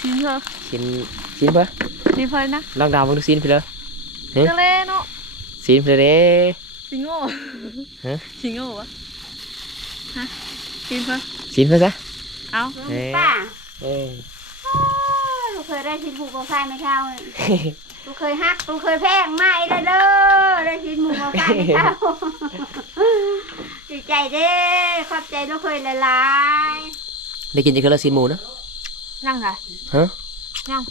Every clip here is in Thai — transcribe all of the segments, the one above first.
ชิมเถอะซีนซีนเพื่อชิมเพิ่นนะลองดาวมึงดูซีนไปเลยเอ๊ะทะเลเนาะซีนไปเลยเด้สิงโง่ฮะสิงโง่ปะฮะชิมเพิ่นซีนไปซะเอาเอ๊ะป้าเอ้ยลูกเคยได้ชิ้นหมูกระไฟไม่เข้าลูกเคยฮักลูกเคยแพงไม่ได้เด้อได้ชิ้นหมูกระไฟไม่เข้าดีใจเด้ขอบใจลูกเคยหลายได้กินจะคือละซีนหมูนะ นั่งค่ะฮะนั่ง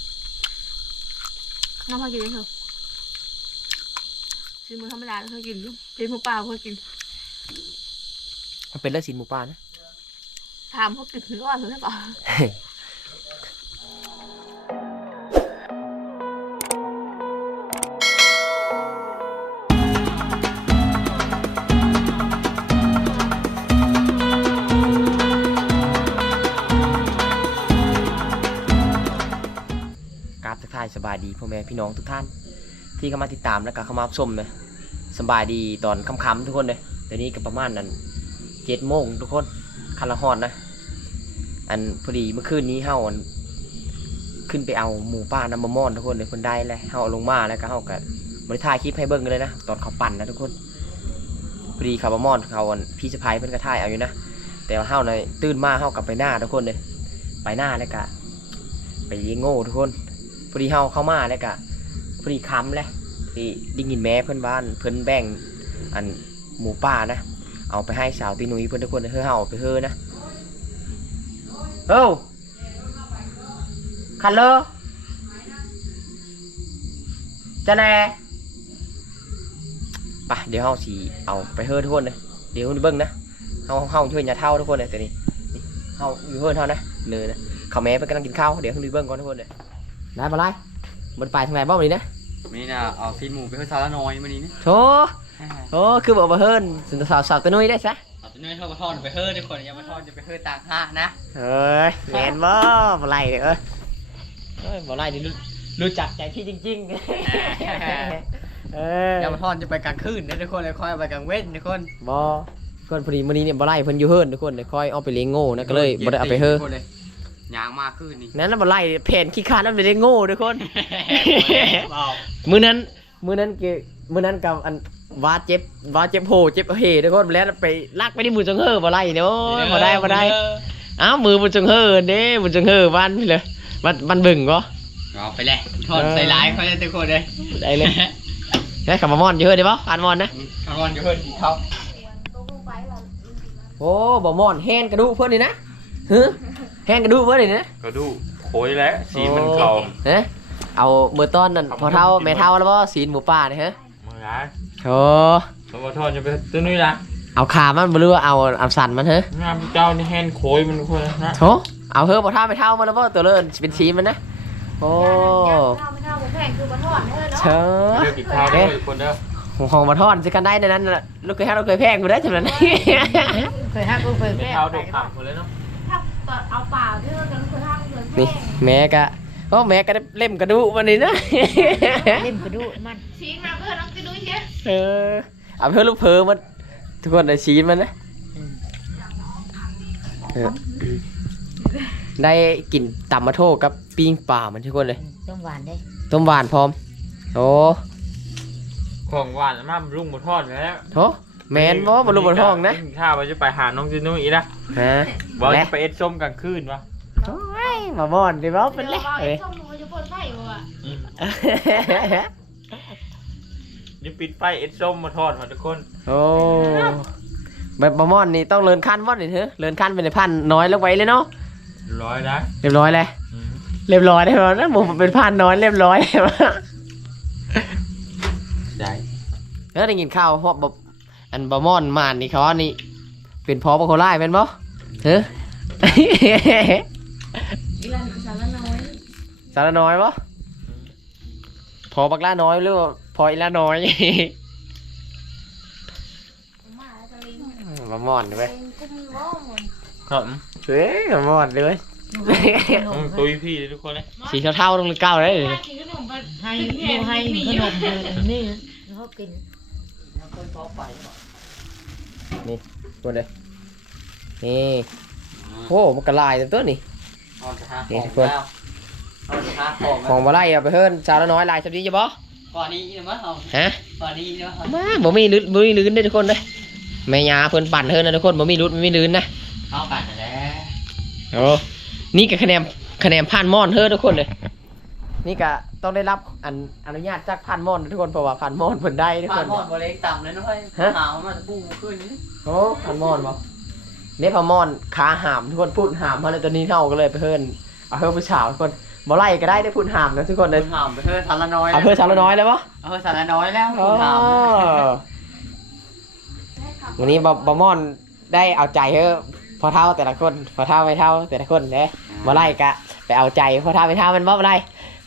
นั่งพอกินได้เถอะชิมมือธรรมดาเคยกินอยู่ชิมหมูป่าเคยกิน มันเป็นละซีนหมูป่านะถามพวกกินถึงก่อนหรือเปล่า ดีพ่อแม่พี่น้องทุกท่าน ที่เข้ามาติดตามแล้วก็เข้ามาชมนะสบายดีตอนค่ำๆทุกคนเลยเดี๋ยวนี้ก็ประมาณนั้นเจ็ดโมงทุกคนคันละฮอนนะ อันพอดีเมื่อคืนนี้เฮาอันขึ้นไปเอาหมูป่าน้ำมะม่อนทุกคนเลยคนได้เลยเฮาเอาลงมาแล้วก็เฮาก็บริถ่ายคลิปให้เบิ่งกันเลยนะตอนเขาปั่นนะทุกคนพอดีเขามะม่อนเขาพี่สะพายเพิ่อนก็ถ่ายเอาอยู่นะแต่ว่าเฮาในตื่นมาเฮากลับไปหน้าทุกคนเลยไปหน้าแล้วก็ไปยิงโง่ทุกคน พอดีเฮาเข้ามาแล้วก็พอดีค้ำเลยพอดีได้ยินแม่เพื่อนบ้านเพื่อนแบ่งอันหมูป่านะ เอาไปให้สาวตีนุยเพื่อนทุกคนเฮ้อเฮาเอาไปเฮ้อนะเอ้าคันเลอจะแน่ไปเดี๋ยวเฮาสีเอาไปเฮ้อทุกคนเลยเดี๋ยวเบิ่งนะเฮาเฮาช่วยย่าเท่าทุกคนเลยแต่นี่นี่เฮาอยู่เฮ้อเท่านะเนื้อนะเขาแม่ไปกำลังกินข้าวเดี๋ยวเฮาดูเบิ่งก่อนทุกคนเลย ได้ปะไรมันไปทางไหนบ้างวันนี้นะนี่นะเอาซีนหมูไปให้ซาลาน้อยมานี่นะโถโอ้คือบอกมาเฮิร์นสินสาวสาวตัวนุ้ยได้ซะเอาตัวนี้เข้ามาทอดไปเฮ้อทุกคนอย่ามาทอดจะไปเฮ้อต่างห้านะเอ้ยแมนบ่บ่ไรเด้อเอ้ยเอ้ยบ่ไรนี่รู้รู้จักใจพี่จริงๆเอออย่ามาทอดจะไปกลางคืนนะทุกคนเลยค่อยไปกลางเว้นทุกคนบ่คนพอดีมื้อนี้เนี่ยบ่ไรเพิ่นอยู่เฮิร์นทุกคนเลยคอยเอาไปเลี้ยงโง่นะก็เลยบ่ได้เอาไปเฮิร์ทุกคนเล ยยางมากขึ้นนี่นั่นน่ะบ่ไรแผนขี้คร้านเอาไปเลี้ยงโง่ทุกคนเบามื้อนั้นมื้อนั้นเกมื้อนั้นกับอันว่าเจ็บว่าเจ็บโหเจ็บเฮทุกคนแล้วไปลากไปที่มือจังเฮอบ่ไรเนาะบ่ได้บ่ได้อ้าวมือบนจังเฮอเด้บนจังเฮอบ้านพี่เลยบ้านบ้านบึงก็เอาไปเลยทอดใส่ร้ายเขาเลยทุกคนเลยได้เลยได้ขับมามอนเยอะได้ปะอ่านมอนนะข้าวมันจะเฮ้อกินข้าวๆก็คงไปว่าโอ้บ่มอนแห้งกระดูกเพื่อนนี่นะฮึ แห้งกระดูกเพื่อนนี่นะก็ดูโอยแล้วสีมันเก่าฮะเอาเมื่อต้นนั่นพอเท่าแม่เท่าแล้วป่สีนหมูป่าเนี่ยฮะเมื่อไรโอ้สมทอนจะไปตัวนี้ละเอาขามันบ่รู้ว่าเอาเอาสันมันเฮ้งามเจ้านี่แฮนโคยมันคนนะโถเอาเฮ้พอเท่าไม่เท่ามันแล้วป่ตัวเลิศเป็นชีมันนะโอ้เท่าไม่เท่าแพงคือมาทอดเด้อเนาะเชิญเลือกกินข้าวด้วยคนเด้อห้องมาทอดสิกันได้ในนั้นน่ะลูกเคยให้เราเคยแพงกูได้ใช่ไหมเคยฮักก็เคยไม่แม่เท้าดกผักหมดเลยเนาะ ถ้าเอาเปล่าเด้อกันคือห้างเลยแพนี่งแม่กะโอ้แม่ก็ได้เล่มกระดูกวันนี้นะ เล่มกระดูกมันชี้มาเพื่อนน้องกินดูเชียเออเอาเพื่อนลูกเพอมันทุกคนได้ชีนมันนะเออได้กลิ่นตำมะโทกับปิ้งป่ามันทุกคนเลย ต้มหวานได้ต้มหวานพร้อม โอ้ของหวานมารุ่งบนทอดแล้ว โถ แมนบ่บรรลุบนห้องนะกิข้าวว่าจะไปหาน้องจินุ้ยนะฮะบอกจะไปเอ็ดส้มกลางคืนวะโอ้ยมาบ่อนดิบ่เป็นไรเดี๋ยวเอ้ยส้มหนูจะปวดไส้บ่อะจะปิดไฟเอ็ดส้มมาทอดมาทุกคน โอ้แบบบะม่อนนี่ต้องเลินขั้นบ่อนนี่เถอะเลินขั้นเป็นพันน้อยลงไว้เลยเนาะร้อยนะเรียบร้อยเลยเรียบร้อยได้ไหมนะผมเป็นพันน้อยเรียบร้อยได้แล้วได้ยินข่าวเพราะแบบ อันบะม่อนมานนี่เขาว่านี่เป็นพอบะโคล่าเป็นบ่เฮ้อีหลานสาวน้อยสารน้อยบ่พอบักล่าน้อยหรือว่าพออีล่าน้อย มาแล้วจะลิงบะม่อนเว้ยกุ้งบ่หมดครับเฮ้ยบะม่อนเลยตุยพี่เลยทุกคนเลยสีเท่าๆตรงเก้าได้เลยกินขนมไปให้ดูให้ขนมเลยนี่เขากิน ตัวเลยนี่โอ้มันกระลายตัวนี้ทอดกระทะนี่ของทุกคนแล้วเอาสิครับของของบ่ไล่เอาไปเฮิรนสาวน้อยลายสับนี้จะบ่ก่อนนี้นะมั้งเอาฮะก่อนนี้นะมั้งมาบ่มีลื่นบ่มีลื่นเด้อทุกคนเด้อแม่ยาเพิ่นปั่นเฮิรนนะทุกคนบ่มีลื่นบ่มีลื่นนะเอากันแล้วโอ้นี่ก็คะแนนคะแนนผ่านม่อนเฮิรนทุกคนเลย นี่ก็ต้องได้รับอันอนุญาตจากผ่านม่อนทุกคนเพราะว่าผ่านม่อนเพิ่นได้ทุกผ่าคนน หมดบริเวณต่ำเลยนะเฮ้ยฮะ หาวมันจะปูขึ้นนี่โอ้ผ่านม่อนบ่เนี่ยผ่านม่อนขาหามทุกคนพูดหามเฮาเลยตอนนี้เฮาก็เลยไปเฮิรนเอาเฮิรนผู้สาวทุกคนบ่ไล่ก็ได้ได้พูดหามนะทุกคนเลยหาวไปเฮ้ยสารน้อยเอาเฮิรนสาวน้อยแล้วบ่เอาเฮ้ยสารน้อยแล้วอ๋อหาววันนี้บอบอมอนได้เอาใจเฮ้อพอเท่าแต่ละคนพอเท่าไม่เท่าแต่ละคนเด้มาไล่กะไปเอาใจพอเท่าไม่เท่ามันบ่มาไล่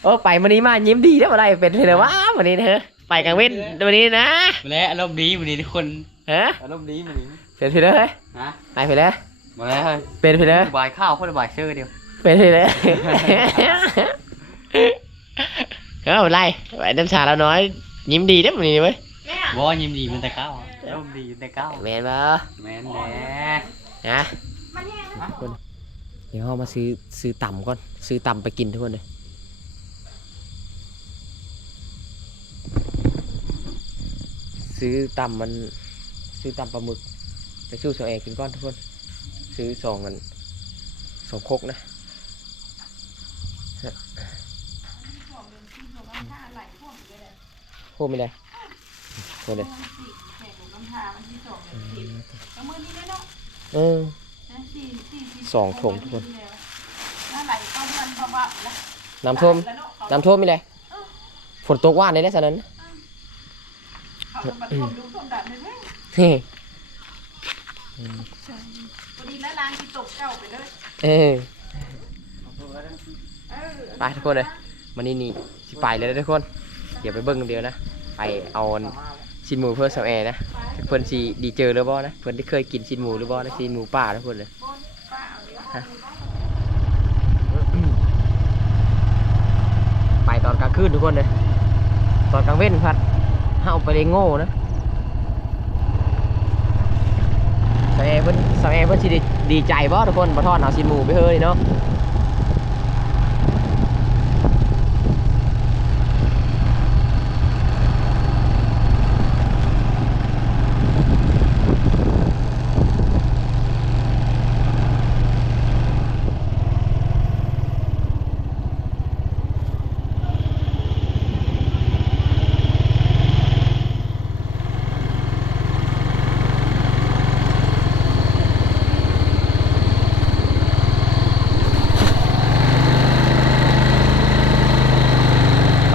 โอ้ไปวันนี้มายิ้มดีได้อมาไล่เป็นเลยว่าวันนี้เถอะไปกลางเว้นวันนี้นะและอารมณ์ดีวันนี้ทุกคนฮะอารมณ์ดีวันนี้เป็นไปเลยนะไปไปเลยมาแล้วเฮ้ยเป็นไปเลยบายข้าวคนละบายเชื่อเดียวเป็นไปเลยเออมาไล่ไปน้ำชาแล้วน้อย ยิ้มดีได้อวันนี้เว้ยบ่ยิ้มดีมันแต่ข้าวอารมณ์ดีมันแต่ข้าวแมนบ่แม่นแน่นะมันแห้งนะเดี๋ยวเรามาซื้อซื้อต่ำก่อนซื้อต่ำไปกินทุกคนเลย ซื้อต่ำมัน ซื้อต่ำปลาหมึก ไปสู้สองเอกกินก้อนทุกคน ซื้อสองกันสองครกนะโคไม่ได้โคเลยเออสองถุงทุกคนน้ำท่วมน้ำท่วมไม่เลยฝนตกว่านได้แล้วสนั้น เฮ้เออไปทุกคนเลยมันนี่นี่สิไปเลยนะทุกคน เดี๋ยวไปเบิ้งกันเดียวนะ ไปเอาชิ้นหมูเพื่อสาวแอนะเพื่อนสีดีเจอหรือบ่นะเพื่อนที่เคยกินชิ้นหมูหรือบ่นะชิ้นหมูป่าทุกคนเลยไปตอนกลางคืนทุกคนเลยตอนกลางเว้นพัด เฮาไปเลยโง่นะสาวแอร์เพิ่นสาวแอร์เพิ่นสิดีใจบ่ทุกคนบะทอดเอาสินหมูไปเฮ้ยเนาะ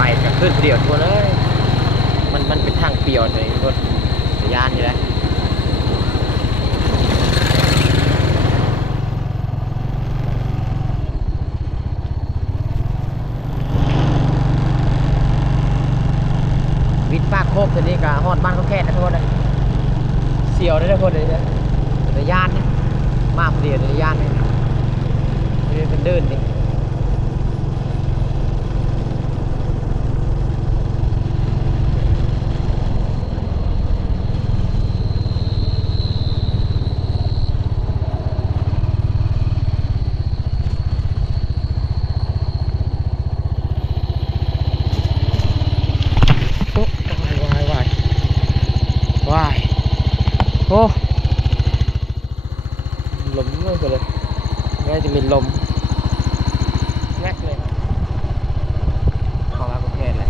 ไปกับขึ้นเปรียวทุกคนเลยมันมันเป็นทางเปรียวเลยทุกคนสัญญาณนี่แหละวิทย์ปากโคกตัวนี้กับฮอดบ้านเขาแค่นะทุกคนเลยเสียวได้ทุกคนเลยนะสัญญาณนะมากพอดีสัญญาณเนี่ยนี่ เป็นเดินนี่ โอ้วายวายวายวายโอ้ลมไม่ไปเลยน่าจะมีลม เฮ้ยพอเติ้ลสมออยู่มันนี่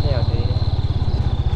เออเอ้ยไปย่อดิเพื่อนละของ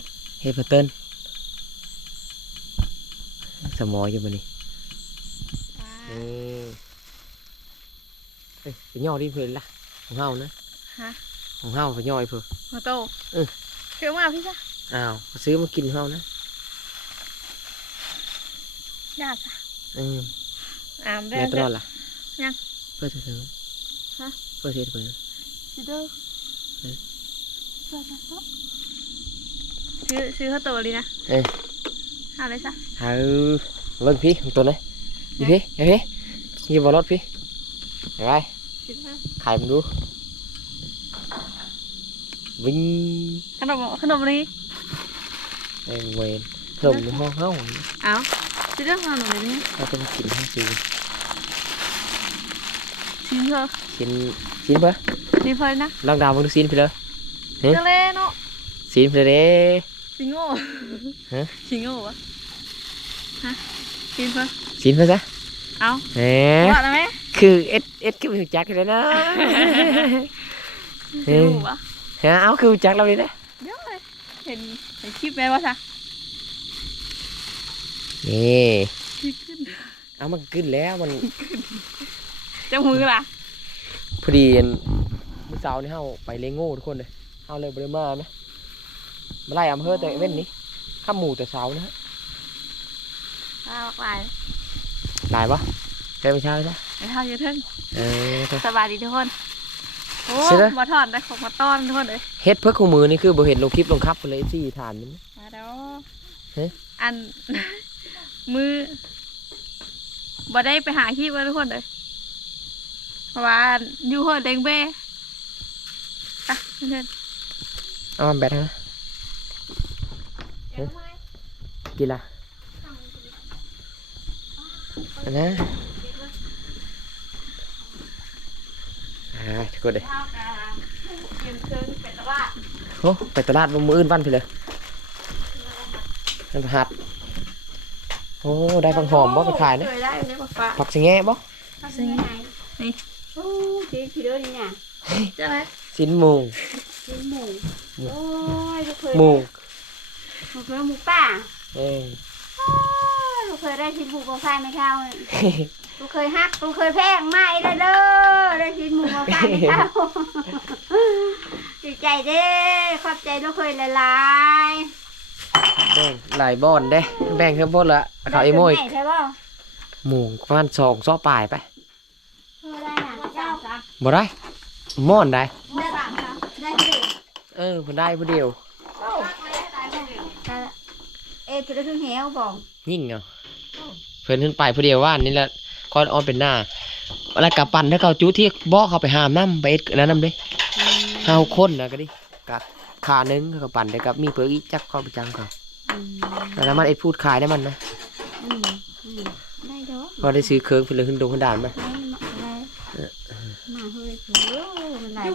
เฮานะ ฮะ ของเฮาไปย่อยเพื่อโมโตเออคือมาพี่จ้ะอ้าวเขาซื้อมากินเฮานะยากจ้ะเอออามได้แม่ตลอดล่ะยังเพื่อเธอเถอะฮะเพื่อเธอเถอะซื้อเด้อเออ ซื้อซื้อข้าวโตเลยนะเออเอาเลยจ้ะเอาเบิ่งพี่ของตัวไหนพี่พี่เฮ้ยพี่ยี่บอรถพี่เห็นไหมซื้อเด้อขายมันดูวิ่งขนมขนมนี้เองเวนขนมในห้องเฮาเอาซื้อเด้อขนมนี้เราจะมากินให้ซื้อชิมเถอะชิ้นชิ้นเพื่อชิมเพิ่นนะลองดาวมึงดูชิ้นไปเลยเอ๊ะเจ้าเล่เนาะชิ้นไปเลย เด้ชิงโง่ฮะชิงโง่วะฮะชิมเพิ่นชิ้นไปซะเอาแหมว่าแล้วไหมคือเอ็ดเอ็ดคือหูจักเลยนะชิงโง่วะฮะเอาคือหูจักเราเลยนะเดี๋ยวเลยเห็นเห็นคลิปไหมวะจ้ะนี่คลิปขึ้นเอามันขึ้นแล้วมันเจ้ามือล่ะพอดีอันเมื่อเช้านี่เฮาไปเลงโง่ทุกคนเลยเฮาเลยบ่ได้มานะ มาไล่อำเภอแต่เว้นนี้ข้ามหมู่แต่เช้านะฮะเอาไปหลายปะใช่ไม่ใช่ใช่ไปเท่าเยอะเทิงเออ สบายดีทุกคนโอ้ใช่ไหม มาทอดได้ของมาต้อนทุกคนเลยเฮ็ดเพื่อคู่มือนี่คือบ่เห็นลงคลิปลงครับไปเลยสี่ฐานมันมาแล้วเฮ้ย อัน มือบ่ได้ไปหาคลิปไว้ทุกคนเลยเพราะว่าอยู่หัวเด้งเบ้ไปเพื่อนเอามันแบตฮะ กินละอันนะอ่าทุกคนเลยเท่ากันยืมเครื่องเป็นตลาดโอ้ไปตลาดบ่มืออื่นวันไปเลยนั่นผัดโอ้ได้ผักหอมบ่ไปขายนะเคยได้ในปากฟ้าผักสิแง่บ่ซื้อไงนี่โอ้ซื้อกี่เดือนนี่น่ะใช่ไหมสินหมูซื้อหมูโอ้ยลูกเคย หมูลูกเคยหมูป่าเออโอ้ยลูกเคยได้ชิ้นหมูกระไฟไม่เข้าลูกเคยฮักลูกเคยแพงไม่ได้เด้อได้ชิ้นหมูกระไฟไม่เข้าดีใจเด้ขอบใจลูกเคยละลายแบ่งหลายบอนเด้ แบ่งเพิ่มบนละเขาไอ้โมยได้ใช่ป่ะหมูประมาณสองซอปลายไปเออได้น่ะเจ้าจ้ะบ่ได้ม่อนได้ได้ป่ะได้สิเออบ่ได้ผู้เดียว เอ๊ะจะได้ถึงเหวบอกยิ่งเอาเพิ่นขึ้นไปผู้เดียวว่านนี่แหละคอนออนเป็นหน้าแล้วกับปั่นถ้าเขาจุที่บ่เขาไปหามน้ำไปเอ็ดอันนั้นนำเด้เฮาคนนะก็ดิกะขาหนึงเขาปั่นได้กับมีเพิ่นอีกจักเข้าไปจังเขาอืมแล้วมันเอ็ดพูดขายได้มันนะอืมอืมได้เด้อพอได้ซื้อเครื่องเพิ่นเลยขึ้นดงขึ้นด่านไปได้มาได้มาเฮ้ยโอ้มันหลาย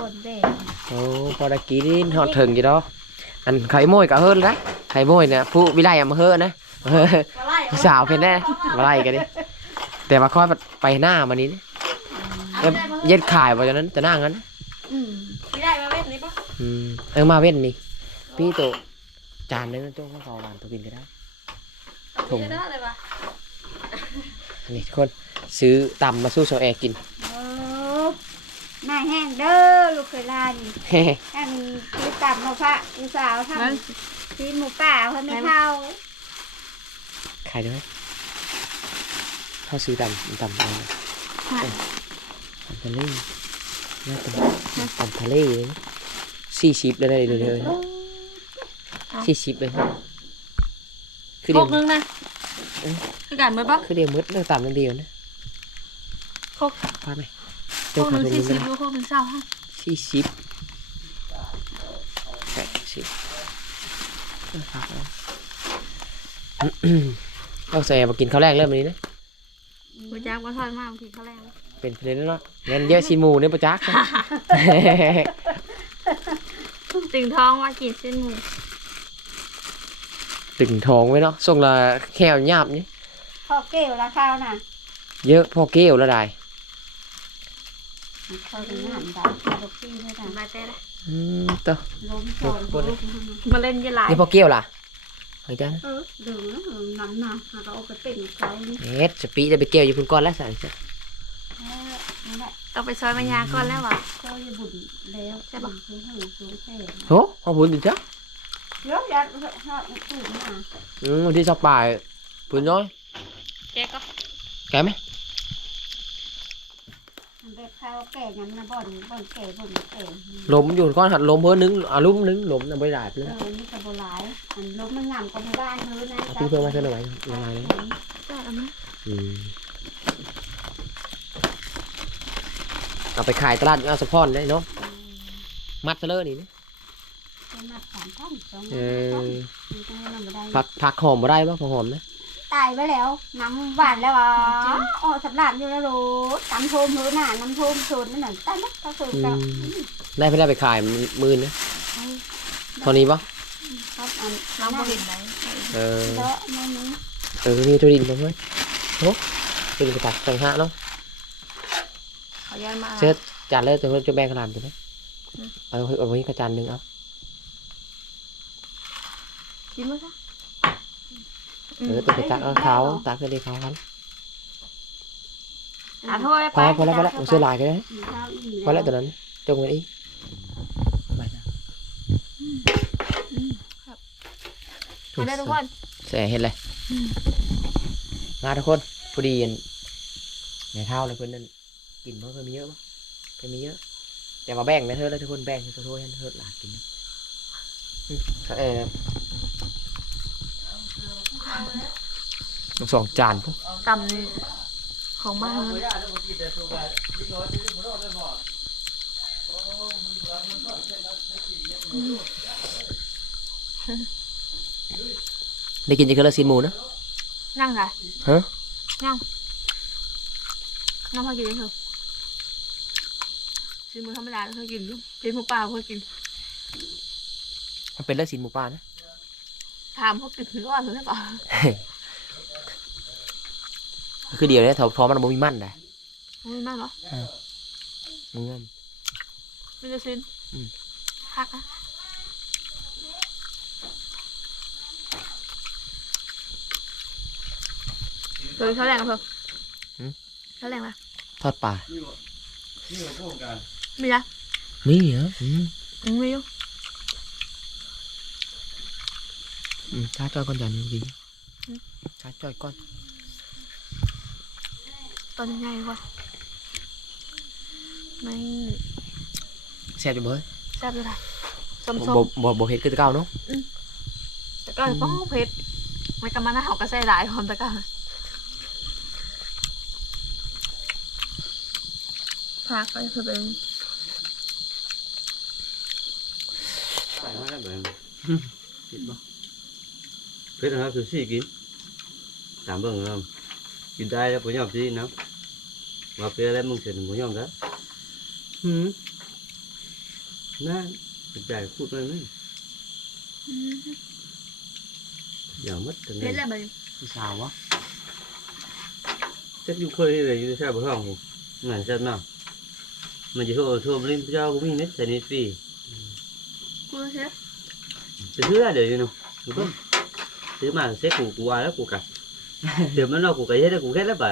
คนเด้โอ้พอได้กินฮอดถึงอยู่ดอกอันไข่โมยก็เฮิรนละ ไข่โมยเนี่ยผู้วิไลอำเภอนะผู้สาวเพิ่นแน่มาไล่กันดิแต่ว่าค่อยไปหน้ามานี้นะเอ้ยเย็ดขายว่าจากนั้นจะหน้างั้นอืมไม่ได้มาเว้นนี้ปะอืมเออมาเว้นนี่พี่โตจานนึงโจ้ข้าวหวานตัวกินก็ได้ผมไม่ได้เลยปะอันนี้ทุกคนซื้อตำมาสู้โซแอร์กินโอ้หน้าแห้งเด้อลูกเคยลานี่เฮ้อันคือตับมาพระอุสาวทำ ซีหมูป่าเพิ่นไม่เข้าขายได้ไหมเขาซื้อตำตำอะไรตำทะเลน่าจะตำทะเลเลยสี่สิบเลยได้เลยเลยสี่สิบเลยคือโคเดียวกนึงนะคือการเมื่อปะคือเดียวมืดเรื่องตำนั่นเดียวนะโคกพาไหมโคกนึงสี่สิบโคกนึงเศร้าฮะสี่สิบแปดสิบ พักแล้วเอาใส่มากินข้าวแรกเริ่มนี้นะหัวจักมาทอดมากกินข้าวแรงเป็นเพลนเนาะเงินเยอะชินหมูเนี่ยประจักษ์ตึงท้องว่ากินเส้นหมูตึงทองไว้เนาะส่งละแควหยาบนี่พอเกลละข้าวน่ะเยอะพอเกลี้ยวแล้วได้เข้าถึงหันได้ลูกพี่ด้วยกันมาเต้เลย อืมต่อล้มก่อนปวดเลยมาเล่นยี่หลายนี่พอเกี้ยวล่ะหลังจากนั้นเออเดือดน้ำหนักเราเอาไปเป็นไก่นี่เฮ็ดสปีจะไปเกี่ยวอยู่พุ่นก่อนแล้วสั่นจ้ะเออนั่นแหละต้องไปซอยมายาก่อนแล้ววะก็จะบุญแล้วใช่ปะคือหูสูงแค่โหขอบคุณจริงจ้ะเยอะยัดทอดตื่นมาอืมวันที่สักบ่ายพุ่นน้อย แกก็ แกไหม มันไปข้าวแก่งั้นนะบ่อนบ่อนแก่บ่อนแก่ลมอยู่ก้อนหัดลมเพิ่นนึงอะลุ่มนึงลมน่ะบ่ได้เอเลยอนี่กระโบหลายมันล้มมันงามกว่าหมู่บ้านเธอนะเอาพี่เพิ่มมาเท่าไหร่ละลายเลยได้แล้วมั้ยอืมเอาไปขายตลาดเอาสะพอนได้เนาะมัดซะเลยนี่นะเป็นมาสามท่อนสองเอท่อนอมีตั้งแต่นำมาได้ผักผักหอมบ่ได้ป่ะผักหอมนะ ตายไปแล้วน้ำหวานแล้วอะอ๋อสำลักอยู่แล้วโหตำโทมเธอน่ะน้ำโทมโซนนั่นน่ะตายแล้วก็คืออืกับมได้ไปได้ไปขายหมื่นนะเท่านี้ป่ะครับอันน้องบ่เห็นไหนเออเลอะไม่นี้เออมีทุดินมาเพื่อนโอ้ทุดินกระตักสังหะเนาะขอย้อนมาเชิดจานเลยแต่ว่าจะแบ่งขนาดถูกไหมเอาเอาไว้กระจานหนึ่งเอากินมั้ยคะ เออตัวกระตักเอาเขาตักก็ได้เขาครับอะโทษพอแล้วพอแล้วพอแล้วเอาเสื้อลายก็ได้ข้าวอิ่มพอแล้วตัวนั้นจงไว้อีกไปจ้ะเอาได้ทุกคนแส่เห็ดเลยมาทุกคนพอดีอันในเท่าเลยเพื่อนนั่นกินเพราะเพื่อนมีเยอะปะเพื่อนมีเยอะแต่มาแบ่งนะเธอแล้วทุกคนแบ่งให้เธอโทษให้เธอหลานกินนะอื มเออสองจานพวกตำของบ้านเลยได้กินจะคือละซีนหมูนะนั่งค่ะฮะนั่งนั่งพอกินได้เถอะกินมือธรรมดาเคยกินอยู่กินหมูป่าเคยกินมันเป็นละซีนหมูป่านะ ถามพวกกินถือก่อนหรือเปล่าคือเดียวเนี่ยเถาพร้อมมันบ่มีมันได้ไม่มากเหรอมึงงั้นไม่จะซินอืมพักนะเฮ้ยเขาแรงกับเพิ่มเขาแรงละทอดปลามีนะมีเหรออืมอืมมีอยู่ อืมชาร์จจอยก่อนจานหนึงดีชาร์จจอยก่อนตอนยังไงวะไม่แซ่บจังเบ้ยแซ่บเลยค่ะส้มบ่บ่บ่เผ็ดคือแตะเก่าเนาะๆแต่ก็ต้องเผ็ดไม่กำมันหน้าเขาก็ใส่หลายความแต่ก็พักไปคือเป็นใส่มาแล้วแบบผิดบ่ เผ็ดนะครับคือสี่กินตามเบิ่งครับกินได้แล้วผมยอมสินะว่าเปรี้ยวแล้วมึงเสร็จผมยอมแล้วหืมน่าสนใจพูดเลยไหมอย่ามัดถึงเผ็นี้ดแหละมันผู้สาววะ chắc อยู่เคยเลยอยู่ในชาบุท้องผมงานจัดมากมันจะโทรโทรมาเล่นเจ้ากูมีเน็ตแต่เน็ตฟรีกูเชื่อจะซื้อได้เดี๋ยวอยู่เนาะถูกต้อง ซื้อมาเซ็ตกูกูว่าแล้วกูกัดเดี๋ยวมันเรากูกัด hết กู hết แล้วป่ะ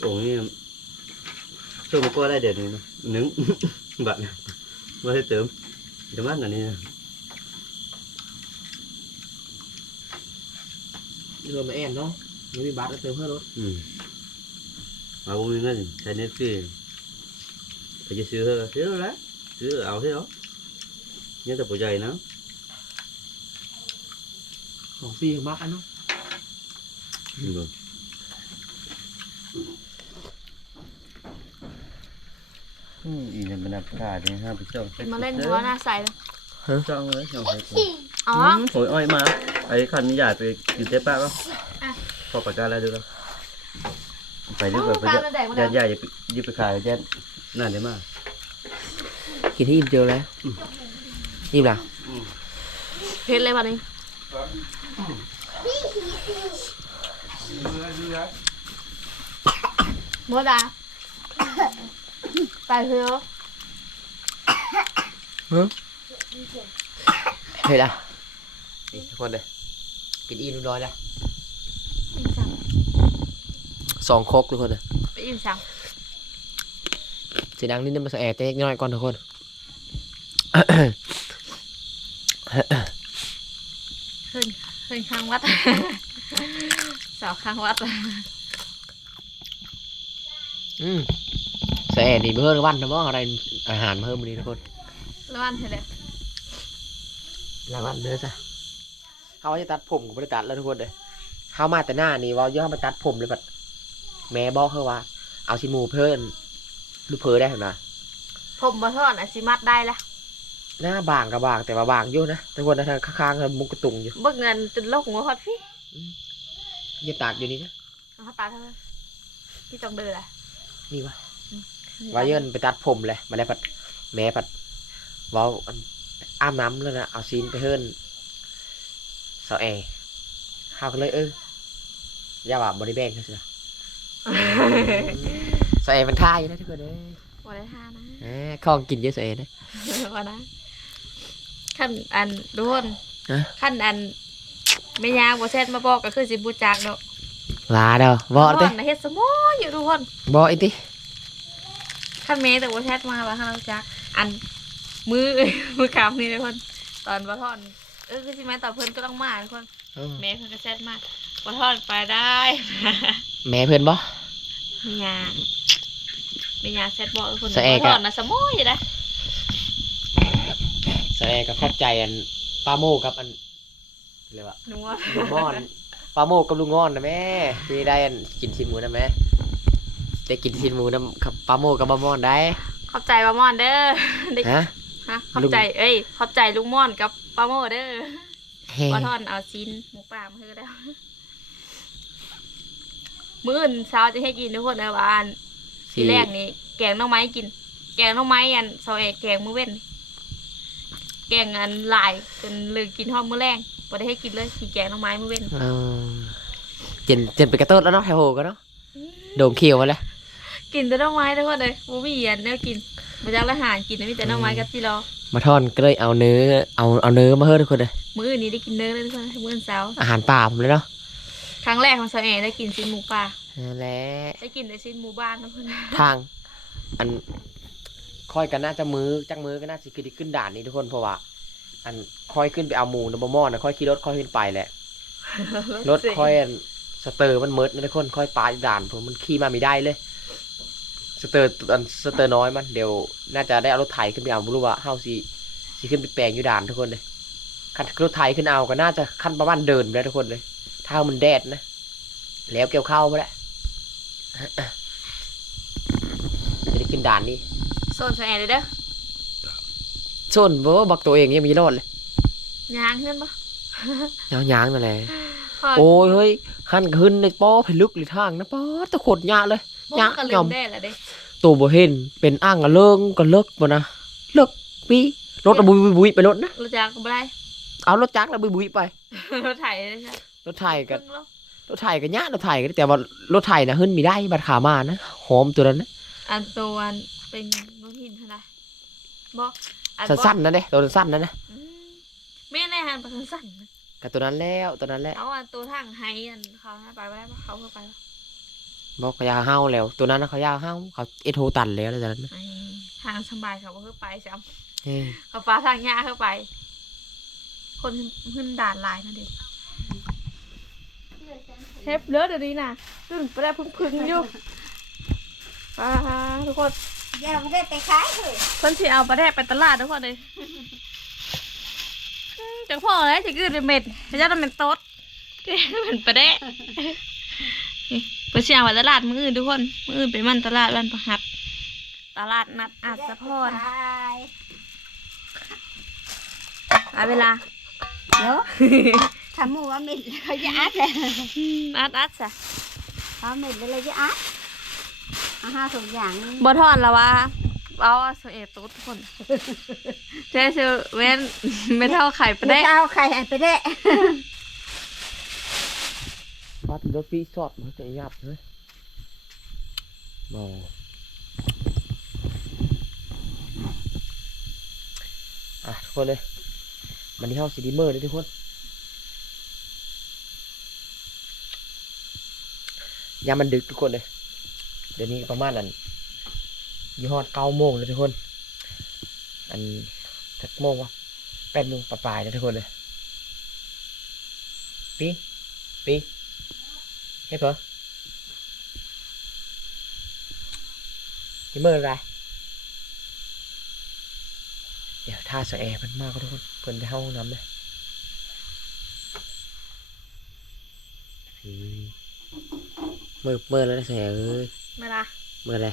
โอ้นี่ช่วงมันก็ได้เดี๋ยวนี้เนาะหนึ่งบัตรมาให้เติมเดี๋ย วมันอันนี้นะรวมมาแอนเนาะไม่มีบัตรแล้วเติมเพิ่มรถอืมมาบ่มีเงินใช้เน็ตฟรีไปจะซื้อเถอะซื้อแล้วแหละซื้อเอาเถอะเนี่ยแต่ปัจจัยนะของฟรีของบักอันเนาะอืมอืมอีนั่นมันนับขาดเนี่ยฮะไปจ้องมาเล่นหัวหน้าใสเลยจ้องเลยจ้องเลยอ๋อโอ้ยอ้อยมาไอ้คันนี้ใหญ่ไปกินเจ๊ป้าก็พอประกาศแล้วดูแล้วไปเรื่อยไปตาเรื่มันแดงมาอแล้ยวใหญ่ๆอย่าไปยิบไปขายแย่น่าได้มาก กินที่อิ่มเจอแล้วอิ่มแล้วเผ็ดเลยวันนี้โมดาไปเถอะเฮ้ยละนี่ทุกคนเลยกินอีนูน้อยละอิ่มจังสองโคกทุกคนเลยไปอิ่มจังเสียงดังนิดนึงมาใส่แอร์เต้น้อยก่อนทุกคน ขึ้นขึ้นข้างวัดสาวข้างวัดอืมใส่แอร์ดีเพิ่มวันนะมั้งอะไรอาหารเพิ่มมาดีทุกคนแล้ววันเท่าไหร่รางวัลเด้อจ้ะเขาจะตัดผมก็ไม่ได้ตัดแล้วทุกคนเลยเขามาแต่หน้านี่เว่าย่อมาตัดผมเลยแบบแม่บอกเขาว่า เอาชิมูเพิ่นลูกเพอได้เห็นไหมผมมาทอดอะสิมัดได้ละ หน้าบางกับบางแต่ว่าบางอยู่นะทุกคนนะทางข้างๆกันมุกกระตุงอยู่เบิกเงินจนโลกหัวฮอดพี่อย่าตากอยู่นี่นะเขาตาเท่าไหร่พี่ต้องเดินละนี่วะว่าเยินไปตัดผมเลยมาได้ปัดแม่ปัดเว่าอันอาบน้ำแล้วนะเอาซีนไปเฮิรนเสาแอร์เขาก็เลยเออย่าว่าบริแบงเขาเสียเสาแอร์มันท่าอยู่นะทุกคนเลยวันได้ท่านะแหมของกินเยอะเสาแอร์นะวันนะ ขั้นอันทุกคนฮะ ขั้นอันไม่ยางบ่เซ็ตมาบอกก็คือสิบูจักเนาะลาเด้อบอกทุกเด้คนน่ะเฮ็ดสมออยู่ทุกคนบอกอีกทีขั้นเมย์แต่บ่เซ็ตมาว่าขั้นเราจักอันมือ มือกำนี่ทุกคนตอนบ่ทอนเออคือสิแม่ต่อเพิ่นก็ต้องมาทุกคนแม่เพิ่นก็เซ็ตมาบ่ทอนไปได้แม่เพื่อนบ่มียามียาเซ็ตบอกคนสะเอกบ่อะทอนนะสมออยู่ได้ เสาแอร์ก็ขอบใจอันปาโมกับอันเรียกว่าหนูว่าลุงงอนปลาโมกกับลุงงอนนะแม่พี่ได้อันกินชิ้นหมูนะแม่ได้กินชิ้นหมูนะกับปลาโมกกับปลาโมอนได้ ขอบใจป้าม่อนเด้อได้ฮะ ฮะขอบลุงใจ เอ้ย ขอบใจลุงม่อนกับป้าโมเด้อเฮ้ป้าทอนเอาซีนหมูป่ามาให้แล้วมื้ออื่นเช้าจะให้กินทุกคนนะว่าอันทีแรกนี่แกงหน้องไม้กิน แกงหน้องไม้อันเสาเอกแกงมื้อเว้นนี่ แกงอันหลายจนลืมกินห้องมื้อแรงบ่ได้ให้กินเลยกินแกงหน้องไม้มื้อเว้นเออเจนเจนไปกระโต้นแล้วเนาะแถวโหกันเนาะโด่งเขียวมาแล้วกินแต่หน้องไม้ทุกคนเลยบ่มีอันแนวกินมาจากอาหารกินแต่มีแต่หน้องไม้กับที่รอมาทอนก็เลยเอาเนื้อเอาเอาเนื้อมาเฮ้ทุกคนเลยมื้ออื่นนี้ได้กินเนื้อเลยทุกคนมื้ออื่นเช้าอาหารป่าผมเลยเนาะครั้งแรกของเสาเอกได้กินซีนหมูป่านั่นแหละได้กินแต่ซีนหมูบ้านทุกคนทางอัน ค่อยกันน่าจะมือจักมือก็น่าจะขึ้นขึ้นด่านนี้ทุกคนเพราะว่า อันค่อยขึ้นไปเอาหมูนะบะมอนนะค่อยขี่รถค่อยขึ้นไปแหละรถค่อยอันสเตอร์มันเมิดนะทุกคนค่อยปาอีกด่านผมมันขี่มาไม่ได้เลย สเตอร์อันสเตอร์น้อยมันเดี๋ยว น่าจะได้เอารถไถขึ้นไปเอาไม่รู้ว่าเฮาสิสิขึ้นไปแปลงอยู่ด่านทุกคนเลยคันรถไถขึ้นเอาก็น่าจะขั้นประมาณเดินไปแล้วทุกคนเลยถ้ามันแดดนะ แล้วเกี่ยวข้าวไปแล้วจะได้ขึ้นด่านนี้ โซนเสาเอกเลยเด้อส่วนบ่บักตัวเองยังมีรอดเลยยางขึ้นปะยางๆนั่นแหละพอโอ้ยเฮ้ยขั้นขึ้นในป้อเพลึกหรือทางนะป้อตะขดยะเลยบ่ยะก็ลืยอมมได้ละเด้ตัวบ่เห็นเป็นอ่างกะเลิงกะเลิกบ่นะเลิกปีรถอะบุยบุยบุยไปรถนะรถจักรก็บ่ได้เอารถจักรแล้วบุยบุยไปรถไถเลยใช่รถไถกับครึ่งโลรถไถกับยะรถไถก็แต่ว่ารถไถนะขึ้นมีได้บัดขามานะหอมตัวนั้นนะอันตัวอันเป็นรถหิ นเท่าไหร่บ่อันบ่สั้นๆนะเด้ตัวสั้นๆนะนะอืมแม่ในหันไปสั้นๆนะกับตัวนั้นแล้วตัวนั้นแล้วเอาอันตัวทางไฮอันเขาให้ไปบ่ได้ปะเขาเข้าไปปะบอกเขายาวเฮาแล้ว ตัวนั้นนะเขายาวเฮาเขาเอโทตันแล้วแล้วจากนั้นนะไอ้ทางสบายเขาบ่เข้าไปซ้เฮ้ยำเขาฟ้าทางยากเข้าไป คนขึ้นด่านลายนั่นเองเทปเลือดเดี๋ยวนี้นะซึ่งไปได้พึ่งๆอยู่อ่าทุกคน อย่าไม่ได้ไปขายเลยเพิ่นสิเอาปลาแดกไปตลาดทุกคนเลยอืมจังพ่อเลยจะกือเม็ดพระเจ้าเป็นโต๊ดคือเป็นปลาแดกนี่เพิ่นสิเอาไปตลาดมื้ออื่นทุกคนมื้ออื่นเป็นมันตลาดวันประหัสตลาดนัดอาจสะพรขายเอาเวลาเดี๋ยวทำหมูว่าเม็ดเขาจะอัดเลยอืมอัดอัดซะเขาเม็ดเลยจะอัด อาหารทุกอย่างบ่ทอนแล้วว่าเอาเสเอตุ๊ดทุกคนเจ๊ซื้อเว้นไม่เท่าไข่ปลาแดไม่กเอาใครให้ไปได้ฟาดรถพี่สอดมันจะยับเลยบออะทุกคนเลยมันที่เฮาซีดีเมอร์เลยทุกคนยามมันดึกทุกคนเลย เดี๋ยวนี้ประมาณนั้นยี่ฮอเก้าโมงเลยทุกคน อันสักโมงวะแปดโมงปลายๆแล้วทุกคนเลยปีปีให้เพอนี่เมื่อไรเดี๋ยวท่าสแอร์มันมากก็ทุกคนเพิ่นไปเข้าห้องน้ำเลยมเมื่อเมื่อแล้วนะแสเอ้ย มาละเมื่อไร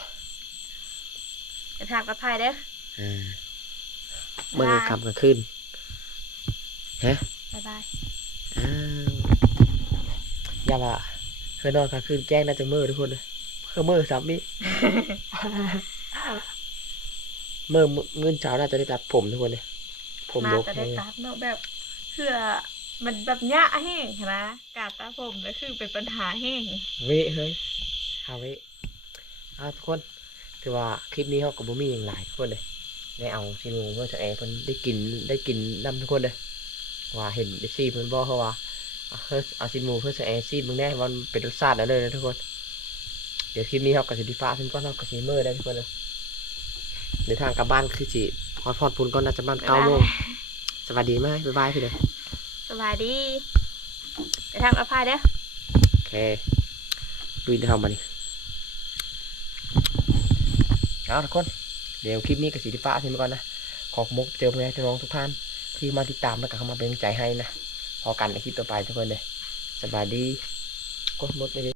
จะทางกับพายเด้ออ่าเมื่อกลางค่ำกลางคืนฮะบ๊ายบายอ้าวอย่าว่าเคยนอนกลางคืนแกล้งน่าจะมือทุกคนเลยเคยมือสามีเมื่อเงินเช้าน่าจะได้ตัดผมทุกคนเลยผมน่าโดกจะแห้ได้งตัดเนาะแบบเพื่อมันแบบยะแห้งเห็นไหมกาดตาผมก็คือเป็นปัญหาแห้งเวะเฮ้ยฮาเวะ อ้าวทุกคนถือว่าคลิปนี้เขากับบุมี่อย่างหลายทุกคนเลยได้เอาซีนูเพื่อจะแอร์เพิ่นได้กินได้กินนำทุกคนเลยว่าเห็นเอฟซีเพิ่นบอกเขาว่าเอาเฮ้ยเอาซีนูเพื่อจะแอร์ซีมึงแน่ว่ามันเป็นรสชาติอะไรเลยนะทุกคน เดี๋ยวคลิปนี้เขากับสิไดิฟ้าเพิ่นก็เขากับซีเมอร์ได้ทุกคนเลยเดินทางกลับบ้านคือสิพอดพอดพุนก็น่าจะบ้านเก้าโมงสวัสดีไหมบ๊ายบายพี่เด้อสบายดีไปทางกับพายเด้อโอเคลุยเดินทางมาดิ เอาทุกคน เดี๋ยวคลิปนี้กับสีฟ้าทิ้งไปก่อนนะ ขอบมุกเจอเพื่อนพี่น้องทุกท่าน ที่มาติดตามและก็เข้ามาเป็นใจให้นะ พอกันในคลิปต่อไปทุกคนเลยสบายดีกดหมดเลย